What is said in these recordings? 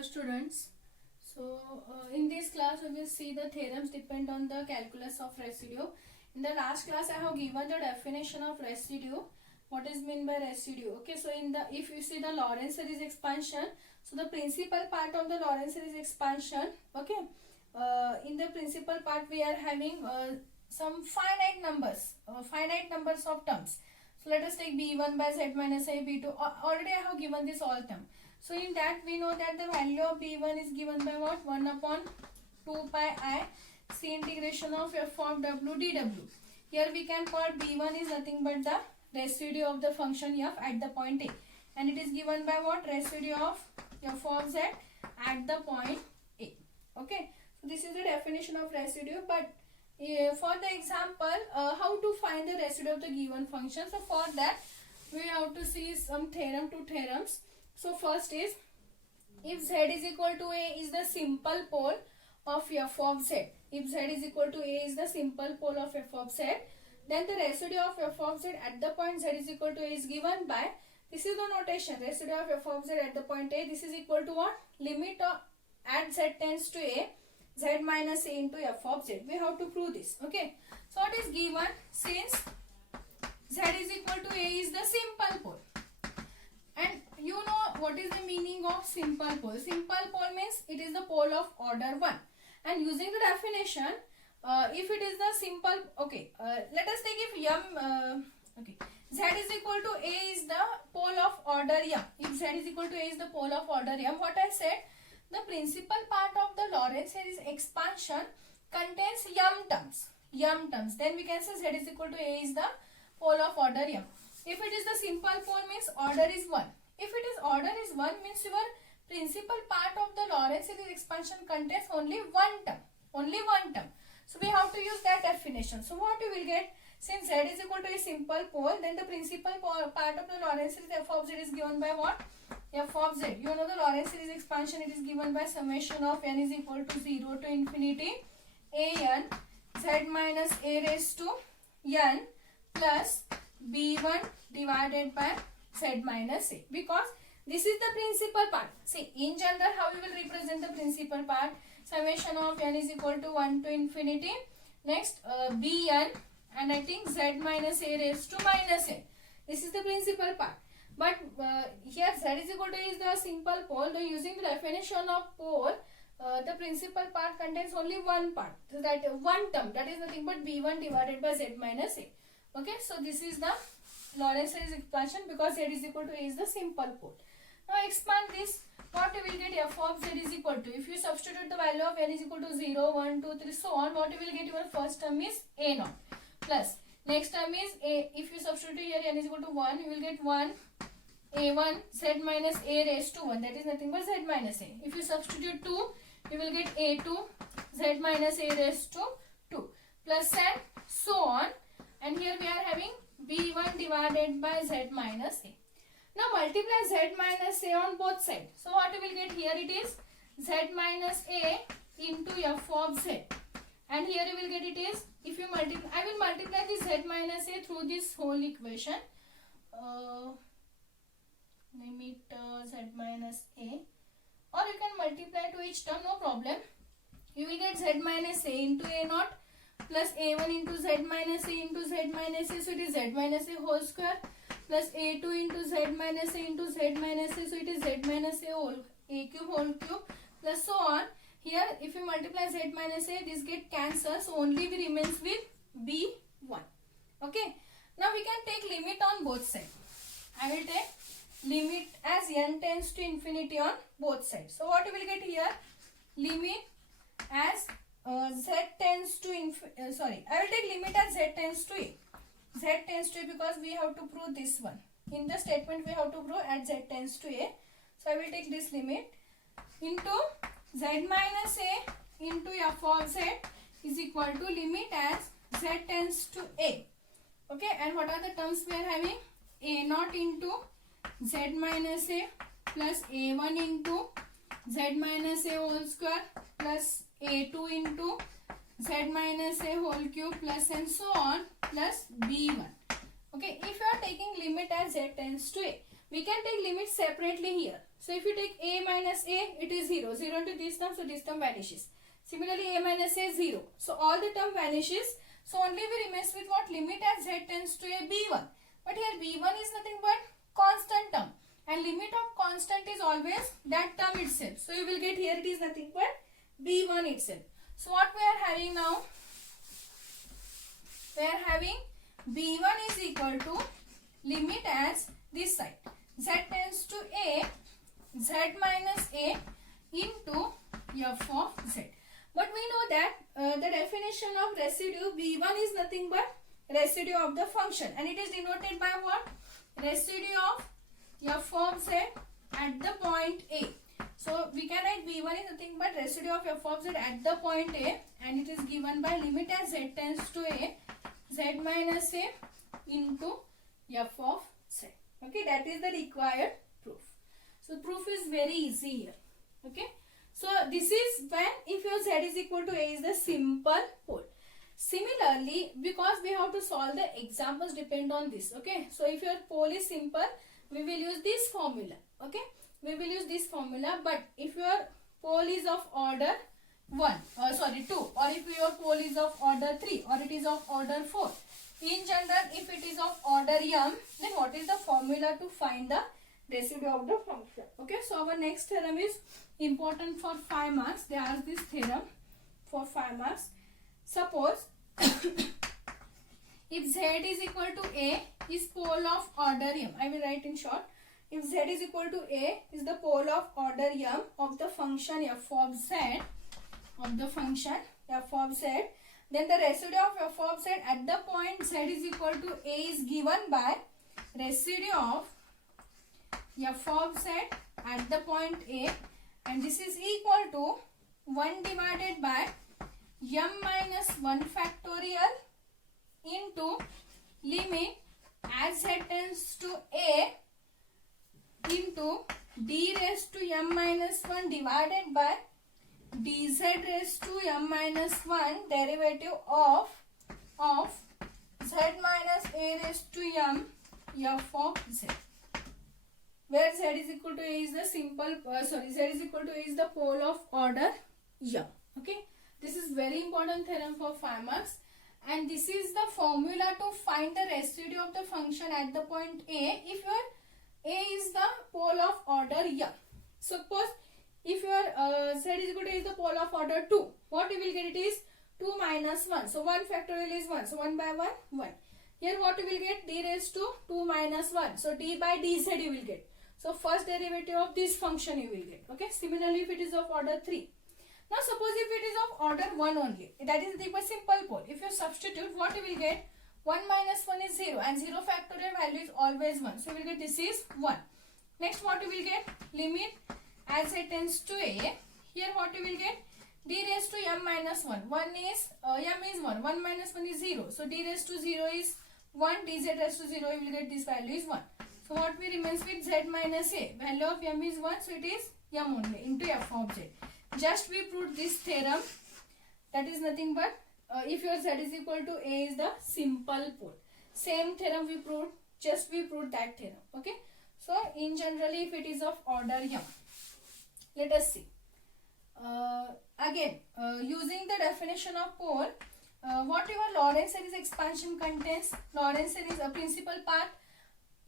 Hello students. In this class we will see the theorems depend on the calculus of residue. In the last class I have given the definition of residue. What is meant by residue? Okay, so if you see the Lorentz series expansion, so the principal part of the Lorentz series expansion, okay, in the principal part we are having some finite numbers of terms. So let us take b1 by z minus a, b2. Already I have given this all term. So in that we know that the value of b1 is given by what? 1 upon 2 pi I c integration of f of w dw. Here we can call b1 is nothing but the residue of the function f at the point a, and it is given by what? Residue of f of z at the point a. Okay, so this is the definition of residue. But for the example, how to find the residue of the given function? So for that we have to see some two theorems. So first is, if z is equal to a is the simple pole of f of z. If z is equal to a is the simple pole of f of z, then the residue of f of z at the point z is equal to a is given by, this is the notation, residue of f of z at the point a, this is equal to what? Limit of at z tends to a, z minus a into f of z. We have to prove this. Okay, so what is given? Since z is equal to a is the simple pole, and you know what is the meaning of simple pole? Simple pole means it is the pole of order 1, and using the definition, if it is the simple, okay, let us take if okay, z is equal to a is the pole of order m. If z is equal to a is the pole of order m, what I said, the principal part of the Lorentz series expansion contains m terms. Then we can say z is equal to a is the pole of order m. If it is the simple pole means order is 1. If it is order is 1 means your principal part of the Lorentz series expansion contains only one term. So we have to use that definition. So what we will get? Since z is equal to a simple pole, then the principal part of the Lorentz series f of z is given by what? F of z. You know the Lorentz series expansion, it is given by summation of n is equal to 0 to infinity a n z minus a raised to n plus b1 divided by z minus a, because this is the principal part. See, in general how we will represent the principal part? Summation of n is equal to 1 to infinity, next bn, and I think z minus a raised to minus a. This is the principal part. But here z is equal to a is the simple pole. Then using the definition of pole, the principal part contains only one part. So that one term, that is nothing but b1 divided by z minus a. Okay, so this is the Lorentz series expansion because z is equal to a is the simple pole. Now expand this. What we will get? F of z is equal to, if you substitute the value of n is equal to 0, 1, 2, 3, so on, what you will get? Your first term is a naught plus next term is a. If you substitute here n is equal to 1, you will get 1 a1 z minus a raised to 1, that is nothing but z minus a. If you substitute 2, you will get a2 z minus a raised to 2 plus and so on, and here we are having b1 divided by z minus a. Now multiply z minus a on both sides. So what you will get here? It is z minus a into f of z, and here you will get it is, if you multiply, I will multiply this z minus a through this whole equation, limit z minus a, or you can multiply to each term, no problem. You will get z minus a into a naught plus a1 into z minus a into z minus a, so it is z minus a whole square, plus a2 into z minus a into z minus a, so it is z minus a whole a cube whole cube, plus so on. Here if you multiply z minus a, this get cancelled, so only we remains with b1. Okay, now we can take limit on both sides. I will take limit as n tends to infinity on both sides. So what you will get here? Limit as z tends to I will take limit as z tends to a. Z tends to a because we have to prove this one. In the statement we have to prove at z tends to a. So I will take this limit into z minus a into f of z is equal to limit as z tends to a. Okay, and what are the terms we are having? A naught into z minus a plus a1 into z minus a whole square plus a2 into z minus a whole cube plus and so on plus b1. Okay, if you are taking limit as z tends to a, we can take limit separately here. So if you take a minus a, it is 0. 0 into this term, so this term vanishes. Similarly, a minus a 0. So all the term vanishes. So only we remains with what? Limit as z tends to a b1. But here b1 is nothing but constant term. And limit of constant is always that term itself. So you will get here it is nothing but b1 itself. So what we are having now? We are having b1 is equal to limit as this side. Z tends to a, z minus a into f of z. But we know that the definition of residue b1 is nothing but residue of the function, and it is denoted by what? Residue of f of z at the point a. So we can write b1 is nothing but residue of f of z at the point a, and it is given by limit as z tends to a, z minus a into f of z. Okay, that is the required proof. So proof is very easy here. Okay. So this is when if your z is equal to a is the simple pole. Similarly, because we have to solve the examples depend on this. Okay. So if your pole is simple, we will use this formula. Okay. We will use this formula. But if your pole is of order 2, or if your pole is of order 3, or it is of order 4. In general, if it is of order m, then what is the formula to find the residue of the function? Okay, so our next theorem is important for 5 marks. They ask this theorem for 5 marks. Suppose if z is equal to a is pole of order m. I will write in short. If z is equal to a is the pole of order m of the function f of z, then the residue of f of z at the point z is equal to a is given by residue of f of z at the point a, and this is equal to 1 divided by m minus 1 factorial into limit as z tends to a into d raised to m minus 1 divided by dz raised to m minus 1 derivative of z minus a raised to m f of z, where z is equal to a is the z is equal to a is the pole of order m. Okay, this is very important theorem for 5 marks, and this is the formula to find the residue of the function at the point a if your a is the pole of order m. Suppose if your z is equal to a is the pole of order 2, what you will get? It is 2 minus 1. So 1 factorial is 1. So 1 by 1, 1. Here what you will get? D raised to 2 minus 1. So d by dz you will get. So first derivative of this function you will get. Okay. Similarly, if it is of order 3. Now suppose if it is of order 1 only. That is the simple pole. If you substitute, what you will get? 1 minus 1 is 0, and 0 factorial value is always 1. So you will get this is 1. Next what you will get? Limit as it tends to a. Here what you will get? D raised to m minus 1. 1 is, m is 1. 1 minus 1 is 0. So d raised to 0 is 1. dz raised to 0, you will get this value is 1. So what we remains with? Z minus a. Value of m is 1. So it is m only into f of z. Just we proved this theorem. That is nothing but if your z is equal to a is the simple pole. Same theorem we proved. Just we proved that theorem. Okay. So in generally if it is of order m. Let us see. Again, using the definition of pole, whatever Lorentz series expansion contains, Lorentz series a principal part.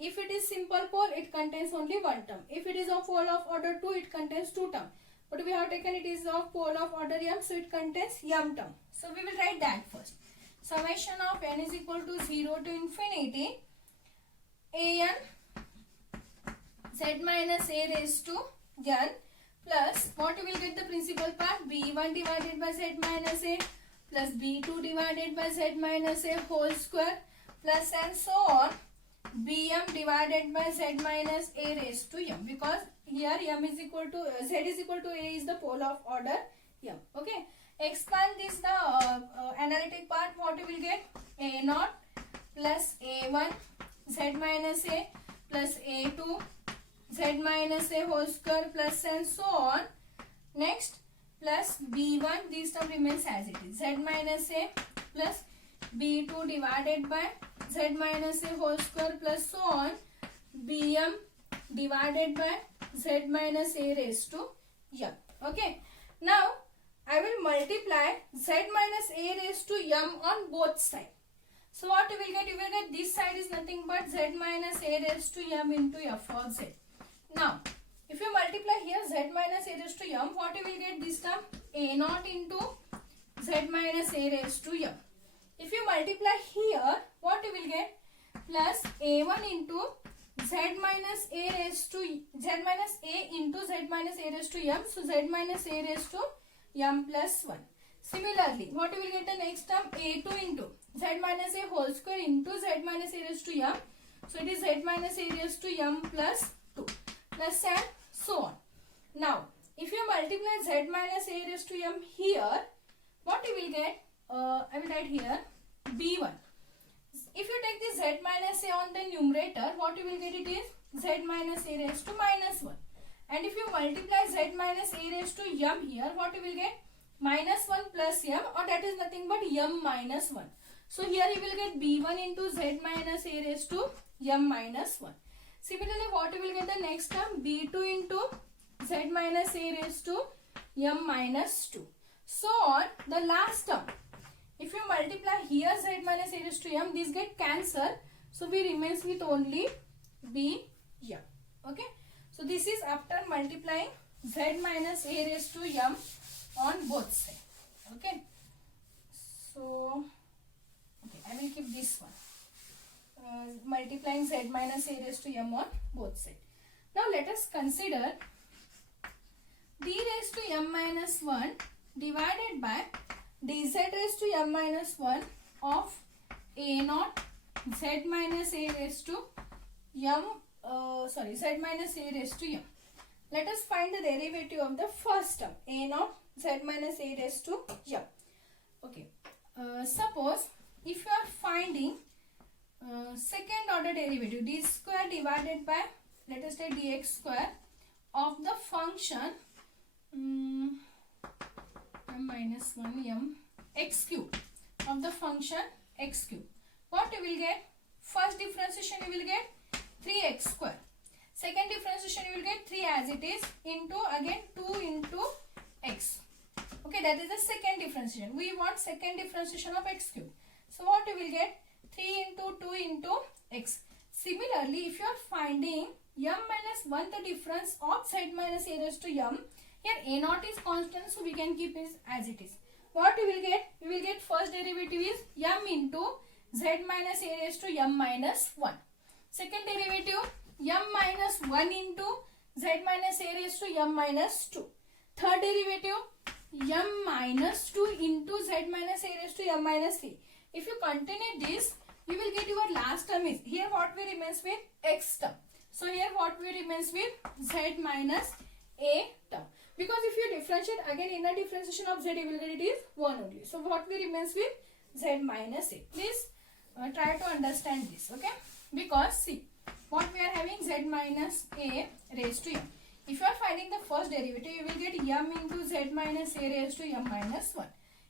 If it is simple pole, it contains only one term. If it is of pole of order 2, it contains two terms. But we have taken it is of pole of order m, so it contains m term. So we will write that first. Summation of n is equal to 0 to infinity an z minus a raised to n plus what you will get the principal part? b1 divided by z minus a plus b2 divided by z minus a whole square plus and so on bm divided by z minus a raised to m, because here m is equal to z is equal to a is the pole of order m. Okay, expand this the analytic part. What you will get? A naught plus a1 z minus a plus a2 z minus a whole square plus and so on. Next plus b1, this term remains as it is, z minus a plus b2 divided by z minus a whole square plus so on bm divided by z minus a raised to m. Okay. Now I will multiply z minus a raised to m on both sides. So what you will get? You will get this side is nothing but z minus a raised to m into f of z. Now if you multiply here z minus a raised to m, what you will get this term? A naught into z minus a raised to m. If you multiply here, what you will get? Plus a1 into z minus a raised to z minus a into z minus a raised to m. So z minus a raised to m plus 1. Similarly, what you will get the next term? A2 into z minus a whole square into z minus a raised to m. So it is z minus a raised to m plus 2 plus and so on. Now if you multiply z minus a raised to m here, what you will get? I will write here b1. If you take the z minus a on the numerator, what you will get? It is z minus a raised to minus 1. And if you multiply z minus a raised to m here, what you will get? Minus 1 plus m, or that is nothing but m minus 1. So here you will get b1 into z minus a raised to m minus 1. Similarly, what you will get the next term? b2 into z minus a raised to m minus 2. So on the last term, if you multiply here z minus a raised to m, these get cancelled. So we remains with only b m. Okay. So this is after multiplying z minus a raised to m on both sides. Okay. So okay, I will keep this one. Multiplying z minus a raised to m on both sides. Now let us consider d raised to m minus 1 divided by dz raised to m minus 1 of a naught z minus a raised to m z minus a raised to m. Let us find the derivative of the first term, a naught z minus a raised to m. Okay. Suppose if you are finding second order derivative, d square divided by, let us take dx square of the function m minus 1 m x cube, of the function x cube. What you will get? First differentiation you will get 3x square. Second differentiation you will get 3 as it is into again 2 into x. Okay, that is the second differentiation. We want second differentiation of x cube. So what you will get? 3 into 2 into x. Similarly, if you are finding m minus 1, the difference of z minus a raised to m, here a naught is constant, so we can keep it as it is. What you will get? You will get first derivative is m into z minus a raised to m minus 1. Second derivative m minus 1 into z minus a raised to m minus 2. Third derivative m minus 2 into z minus a raised to m minus 3. If you continue this, you will get your last term is, here what we remains with? X term. So here what we remains with? Z minus a term. Because if you differentiate again inner differentiation of z, you will get it is 1 only. So what we remains with? Z minus a. Please try to understand this. Okay. Because see, what we are having? Z minus a raised to m. If you are finding the first derivative, you will get m into z minus a raised to m minus 1.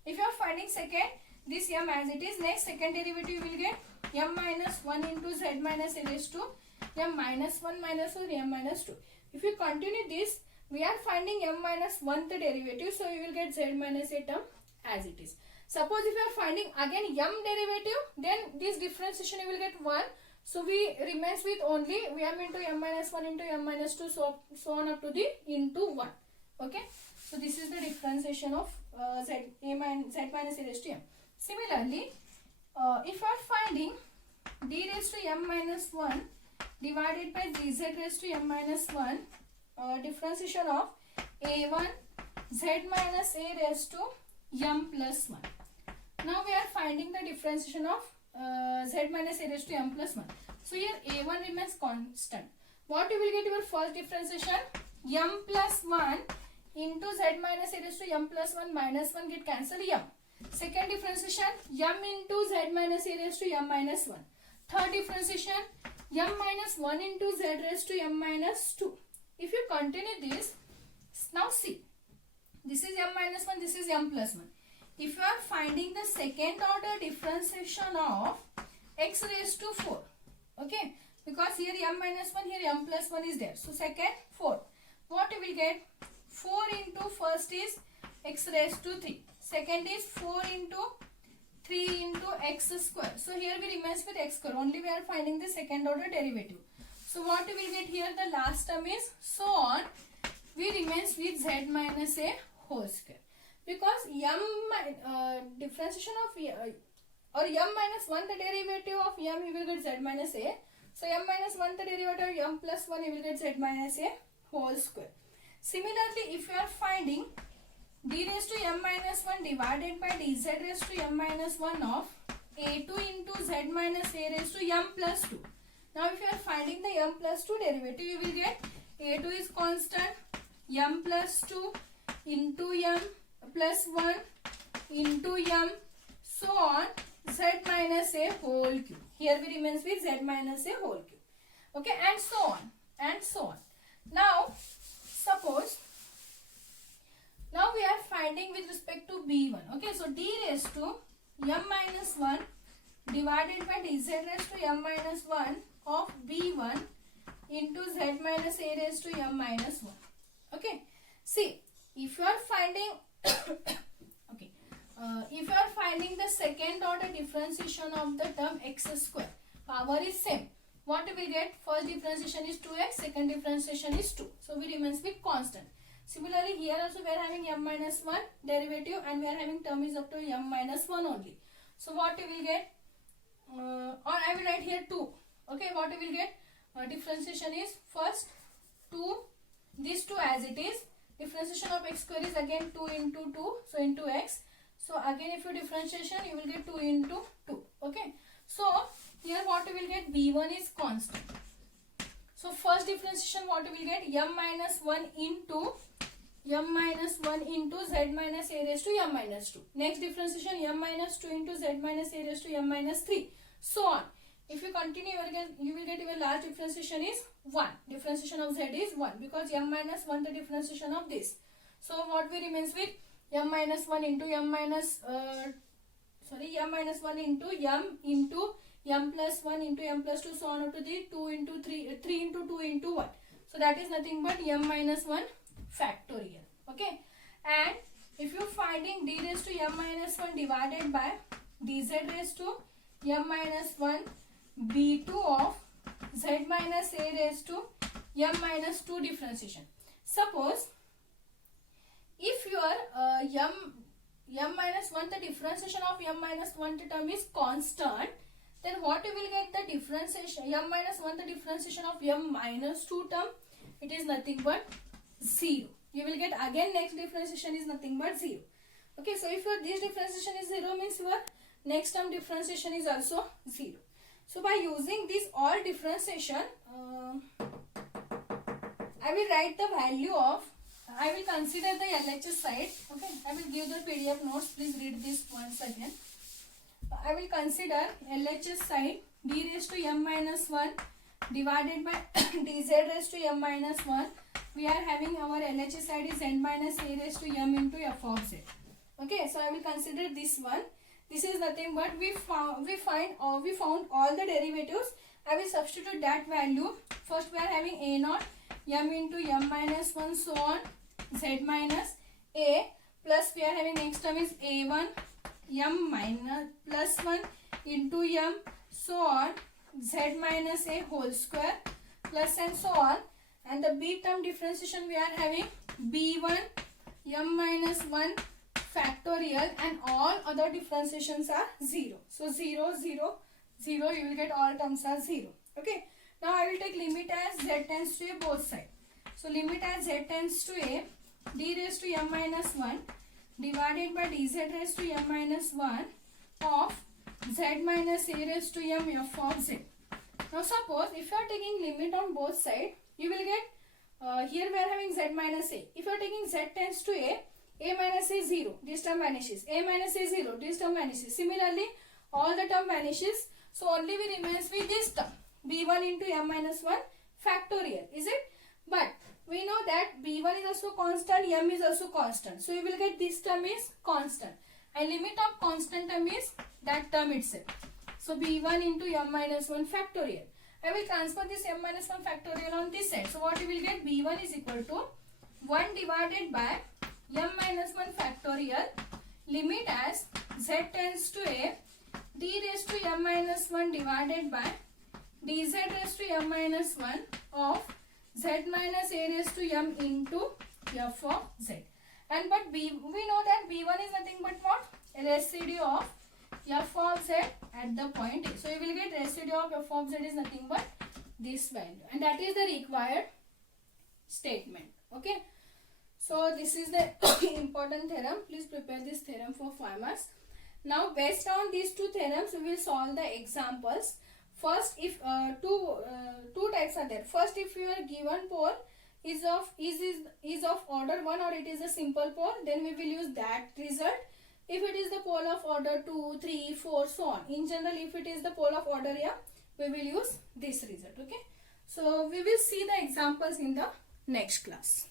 If you are finding second, this m as it is, next second derivative you will get m minus 1 into z minus a raised to m minus 1 minus 1 m minus 2. If you continue this, we are finding m minus 1 the derivative, so you will get z minus a term as it is. Suppose if you are finding again m derivative, then this differentiation you will get 1. So we remains with only m into m minus 1 into m minus 2, so on up to the into 1. Okay. So this is the differentiation of z minus a raised to m. Similarly, if you are finding d raised to m minus 1 divided by dz raised to m minus 1, differentiation of a1 z minus a raised to m plus 1. Now we are finding the differentiation of z minus a raised to m plus 1. So here a1 remains constant. What you will get your first differentiation? M plus 1 into z minus a raised to m plus 1 minus 1 get cancelled m. Second differentiation m into z minus a raised to m minus 1. Third differentiation m minus 1 into z raised to m minus 2. If you continue this, now see, this is m minus 1, this is m plus 1. If you are finding the second order differentiation of x raised to 4, okay, because here m minus 1, here m plus 1 is there. So second, fourth. what you will get? 4 into first is x raised to 3. Second is 4 into 3 into x square. So here we remains with x square. Only we are finding the second order derivative. So what we will get here? The last term is so on. We remains with z minus a whole square. Because differentiation of or m minus 1 the derivative of m, you will get z minus a. So m minus 1 the derivative of m plus 1, you will get z minus a whole square. Similarly, if you are finding d raised to m minus 1 divided by dz raised to m minus 1 of a2 into z minus a raised to m plus 2. Now if you are finding the m plus 2 derivative, you will get a2 is constant, m plus 2 into m plus 1 into m, so on, z minus a whole cube. Here we remains with z minus a whole cube. Okay, and so on and so on. Now suppose now we are finding with respect to b1. Okay, so d raised to m minus 1 divided by dz raised to m minus 1 of b1 into z minus a raised to m minus 1. Okay, see, if you are finding okay, if you are finding the second order differentiation of the term x square, power is same. What we will get? First differentiation is 2x, second differentiation is 2. So we remains with constant. Similarly, here also we are having m minus 1 derivative and we are having term is up to m minus 1 only. So what we will get? Or I will write here 2. Okay, what we will get? Differentiation is first 2, this 2 as it is. Differentiation of x square is again 2 into 2, so into x. So again if you differentiation, you will get 2 into 2. Okay, so here what we will get? b1 is constant. So first differentiation what we will get? m minus 1 into z minus a raised to m minus 2. Next differentiation m minus 2 into z minus a raised to m minus 3. So on. If you continue, you will get your last differentiation is 1. Differentiation of z is 1 because m minus 1 the differentiation of this. So what we remains with? M minus 1 into m minus 1 into m plus 1 into m plus 2, so on up to the 2 into 3 into 2 into 1. So that is nothing but m minus 1 factorial. Okay, and if you finding d raised to m minus 1 divided by dz raised to m minus 1 b2 of z minus a raised to m minus 2 differentiation. Suppose if your m minus 1 the differentiation of m minus 1 term is constant, then what you will get? The differentiation m minus 1 the differentiation of m minus 2 term, it is nothing but 0. You will get again next differentiation is nothing but 0. Okay, so if your this differentiation is 0 means your next term differentiation is also 0. So by using this all differentiation, I will write the value of, I will consider the LHS side. Okay, I will give the PDF notes. Please read this once again. I will consider LHS side d raised to m minus 1 divided by dz raised to m minus 1. We are having our LHS side is n minus a raised to m into f of z. Okay, so I will consider this one. This is nothing but we found all the derivatives. I will substitute that value. First we are having a naught m into m minus 1, so on z minus a, plus we are having next term is a1 m minus plus 1 into m, so on z minus a whole square, plus and so on. And the b term differentiation we are having b1 m minus 1 factorial, and all other differentiations are 0. So 0, 0, 0, you will get all terms are 0. Okay. Now I will take limit as z tends to a both side. So limit as z tends to a, d raised to m minus 1 divided by dz raised to m minus 1 of z minus a raised to m f of z. Now suppose if you are taking limit on both sides, you will get here we are having z minus a. If you are taking z tends to a minus a 0, this term vanishes. A minus a 0, this term vanishes. Similarly, all the term vanishes. So only we remains with this term b1 into m minus 1 factorial, is it? But we know that b1 is also constant, m is also constant. So you will get this term is constant. And limit of constant term is that term itself. So b1 into m minus 1 factorial. I will transfer this m minus 1 factorial on this side. So what you will get? b1 is equal to 1 divided by m minus 1 factorial, limit as z tends to a, d raised to m minus 1 divided by dz raised to m minus 1 of z minus a raised to m into f of z. And but we know that b1 is nothing but what? Residue of f of z at the point A. So you will get residue of f of z is nothing but this value, and that is the required statement. Okay. So this is the important theorem. Please prepare this theorem for 5 marks. Now based on these two theorems, we will solve the examples. First, if two types are there. First, if your given pole is of order 1 or it is a simple pole, then we will use that result. If it is the pole of order 2, 3, 4, so on. In general, if it is the pole of order m, we will use this result. Okay. So we will see the examples in the next class.